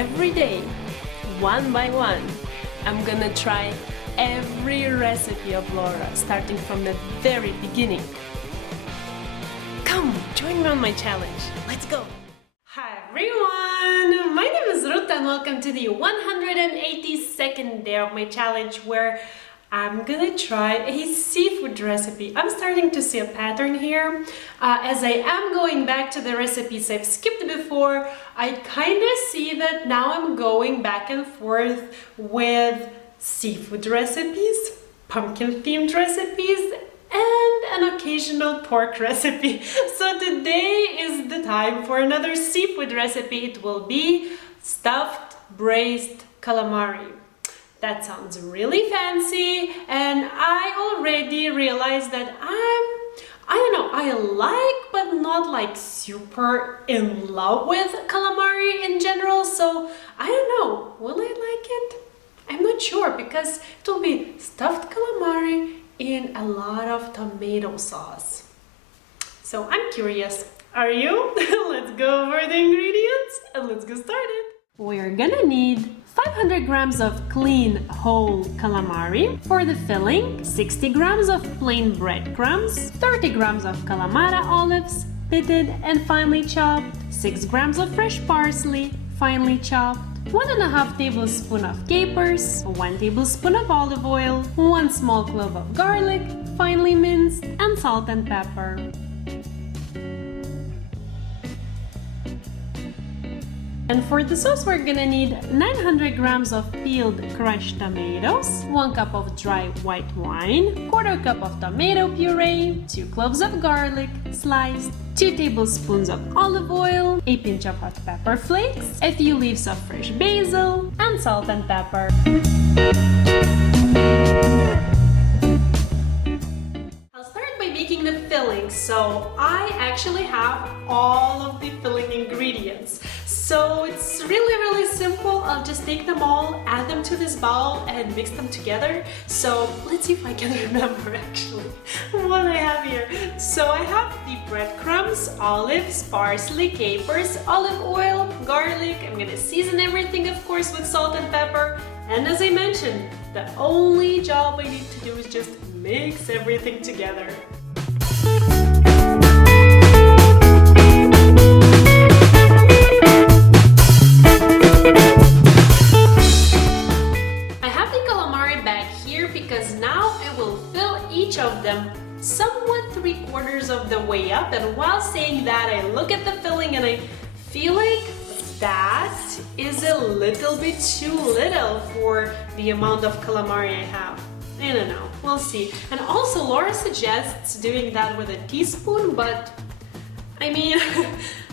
every day, one by one, I'm gonna try every recipe of Laura, starting from the very beginning. Come, join me on my challenge. Let's go! Hi everyone! My name is Ruta and welcome to the 182nd day of my challenge where I'm gonna try a seafood recipe. I'm starting to see a pattern here. As I am going back to the recipes I've skipped before, I kind of see that now I'm going back and forth with seafood recipes, pumpkin themed recipes, and an occasional pork recipe. So today is the time for another seafood recipe. It will be stuffed braised calamari. That sounds really fancy, and I already realized that I like but not like super in love with calamari in general, so I don't know, will I like it? I'm not sure, because it will be stuffed calamari in a lot of tomato sauce. So I'm curious. Are you? Let's go over the ingredients and let's get started. We're gonna need 500 grams of clean whole calamari. For the filling, 60 grams of plain breadcrumbs, 30 grams of Kalamata olives, pitted and finely chopped, 6 grams of fresh parsley, finely chopped, 1.5 tablespoons of capers, 1 tablespoon of olive oil, 1 small clove of garlic, finely minced, and salt and pepper. And for the sauce, we're gonna need 900 grams of peeled crushed tomatoes, 1 cup of dry white wine, 1/4 cup of tomato puree, 2 cloves of garlic sliced, 2 tablespoons of olive oil, a pinch of hot pepper flakes, a few leaves of fresh basil, and salt and pepper. I'll start by making the filling. So I actually have all of the filling ingredients. So it's really simple. I'll just take them all, add them to this bowl and mix them together. So let's see if I can remember actually what I have here. So I have the breadcrumbs, olives, parsley, capers, olive oil, garlic. I'm gonna season everything, of course, with salt and pepper. And as I mentioned, the only job I need to do is just mix everything together. Of them somewhat 3/4 of the way up, and while saying that, I look at the filling and I feel like that is a little bit too little for the amount of calamari I have. I don't know, we'll see. And also Laura suggests doing that with a teaspoon, but I mean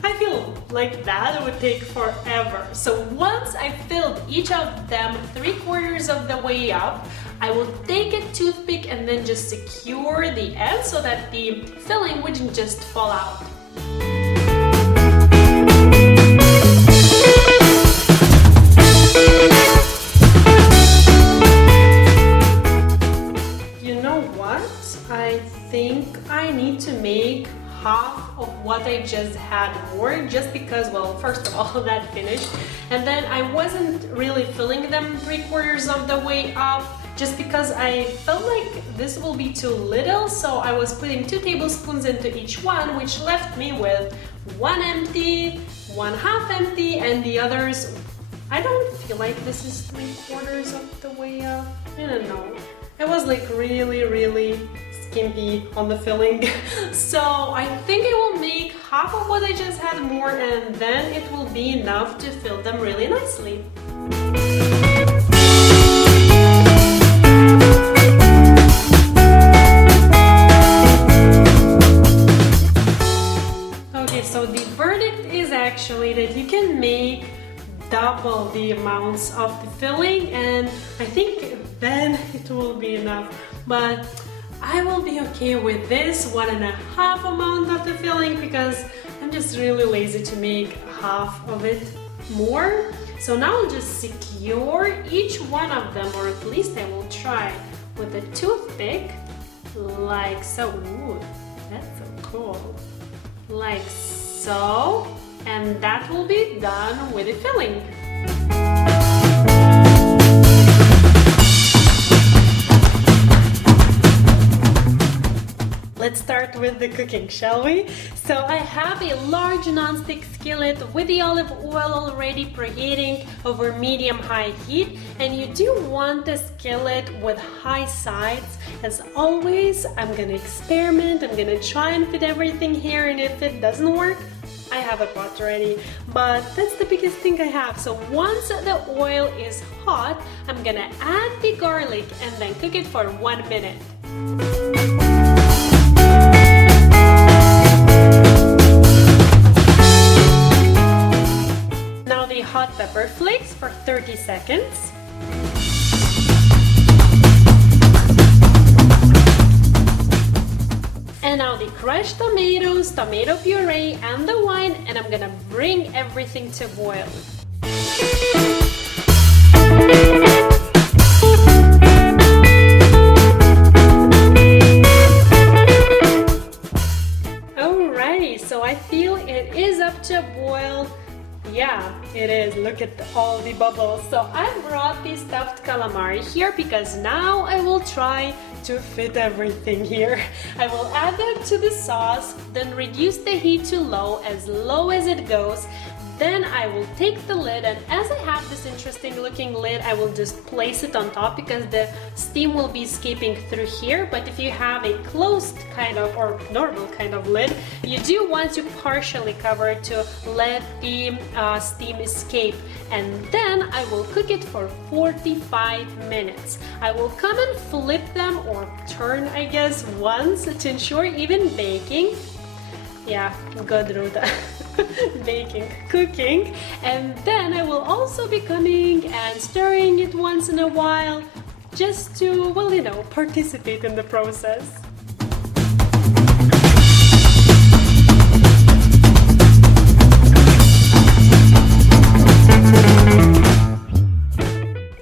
I feel like that would take forever. So once I filled each of them 3/4 of the way up, I will take a toothpick and then just secure the end so that the filling wouldn't just fall out. You know what? I think I need to make half of what I just had more, just because, well, first of all, that finished, and then I wasn't really filling them 3/4 of the way up, just because I felt like this will be too little, so I was putting 2 tablespoons into each one, which left me with 1 empty, 1 half empty, and the others, I don't feel like this is 3/4 of the way up. I don't know. I was like really skimpy on the filling. So I think I will make half of what I just had more, and then it will be enough to fill them really nicely. Okay, so the verdict is actually that you can make double the amounts of the filling, and I think then it will be enough. But I will be okay with this 1.5 amount of the filling, because I'm just really lazy to make half of it more. So now I'll just secure each one of them, or at least I will try, with a toothpick, like so. Ooh, that's so cool. Like so. And that will be done with the filling. let's start with the cooking, shall we? So I have a large non-stick skillet with the olive oil already preheating over medium-high heat, and you do want the skillet with high sides. As always, I'm gonna experiment, I'm gonna try and fit everything here, and if it doesn't work, I have a pot ready, but that's the biggest thing I have. So once the oil is hot, I'm gonna add the garlic and then cook it for 1 minute. Now the hot pepper flakes for 30 seconds. And now the crushed tomatoes, tomato puree, and the wine, and I'm gonna bring everything to boil. Alrighty, so I feel it is up to boil. Yeah, it is. Look at all the bubbles. So I brought the stuffed calamari here because now I will try to fit everything here. I will add them to the sauce, then reduce the heat to low as it goes. Then I will take the lid, and as I have this interesting looking lid, I will just place it on top because the steam will be escaping through here. But if you have a closed kind of or normal kind of lid, you do want to partially cover to let the steam escape. And then I will cook it for 45 minutes. I will come and flip them or turn, I guess, once to ensure even baking. Yeah, good Ruta. Baking, cooking, and then I will also be coming and stirring it once in a while just to, well, you know, participate in the process.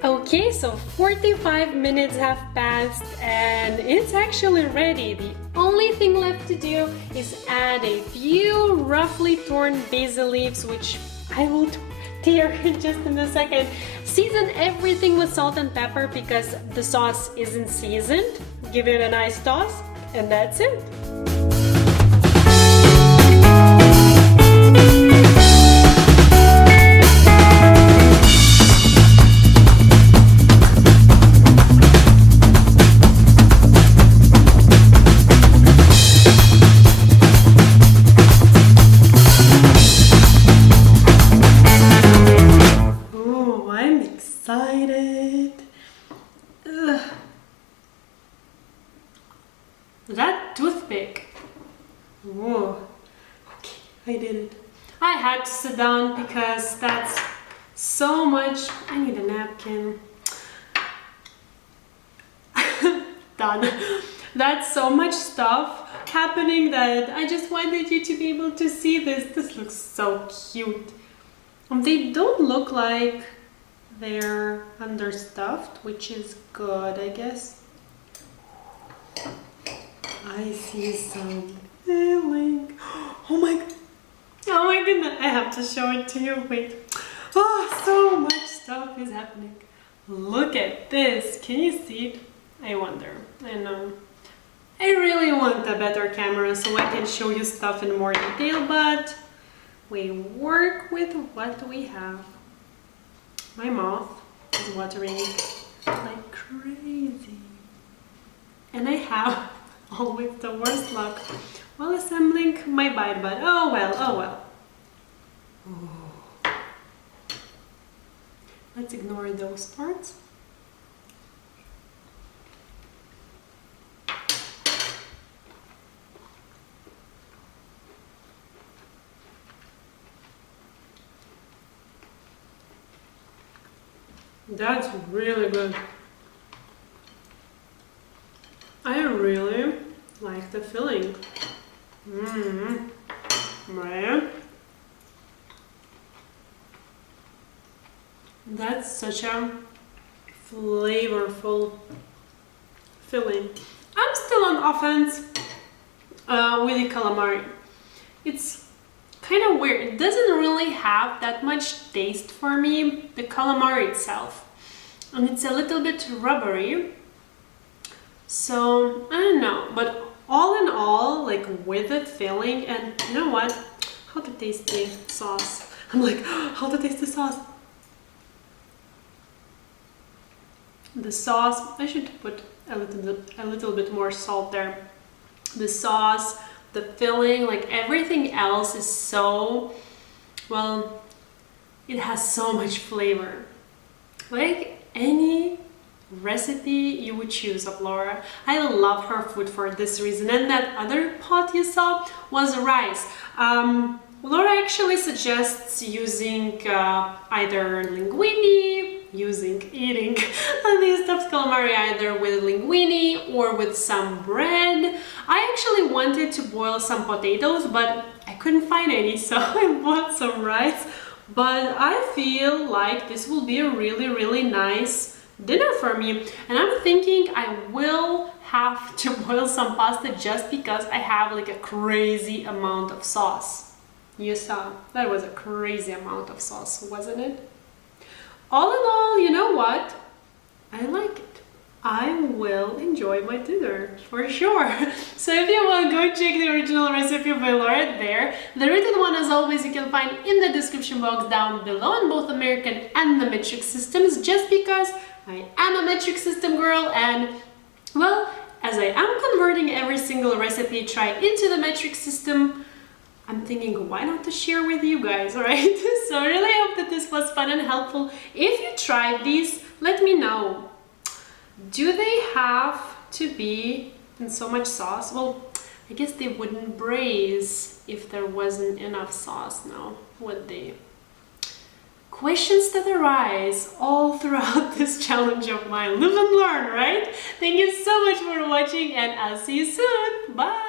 Okay, so 45 minutes have passed and it's actually ready. The only thing left to do is add a few roughly torn basil leaves, which I will tear just in a second. Season everything with salt and pepper because the sauce isn't seasoned. Give it a nice toss, and that's it. That toothpick. Whoa. Okay, I did it. I had to sit down because that's so much. I need a napkin. Done. That's so much stuff happening that I just wanted you to be able to see this. This looks so cute. They don't look like they're understuffed, which is good, I guess. I see some filling. Oh my goodness, I have to show it to you. Wait. Oh, so much stuff is happening. Look at this. Can you see it? I wonder. I know. I really want a better camera so I can show you stuff in more detail, but we work with what we have. My mouth is watering like crazy. And I have always the worst luck while assembling my bite, but oh well, oh well. Ooh. Let's ignore those parts. That's really good. I really like the filling. Right? That's such a flavorful filling. I'm still on offense with the calamari. It's kind of weird. It doesn't really have that much taste for me, the calamari itself. And it's a little bit rubbery. So, I don't know, but all in all, like with the filling, and you know what? How to taste the sauce? I'm like, how to taste the sauce? The sauce, I should put a little bit more salt there. The sauce, the filling, like everything else is so, well, it has so much flavor. Like any recipe you would choose of Laura. I love her food for this reason. And that other pot you saw was rice. Laura actually suggests using either linguine, eating these Tbsp calamari either with linguine or with some bread. I actually wanted to boil some potatoes, but I couldn't find any, so I bought some rice. But I feel like this will be a really nice dinner for me. And I'm thinking I will have to boil some pasta just because I have like a crazy amount of sauce. You saw, that was a crazy amount of sauce, wasn't it? All in all, you know what? I like it. I will enjoy my dinner, for sure. So if you want, go check the original recipe by Laura there. The written one, as always, you can find in the description box down below in both American and the metric systems, just because I am a metric system girl, and well, as I am converting every single recipe tried into the metric system, I'm thinking, why not to share with you guys, right? So I really hope that this was fun and helpful. If you tried these, let me know. Do they have to be in so much sauce? Well, I guess they wouldn't braise if there wasn't enough sauce now, would they? Questions that arise all throughout this challenge of mine. Live and learn, right? Thank you so much for watching, and I'll see you soon. Bye!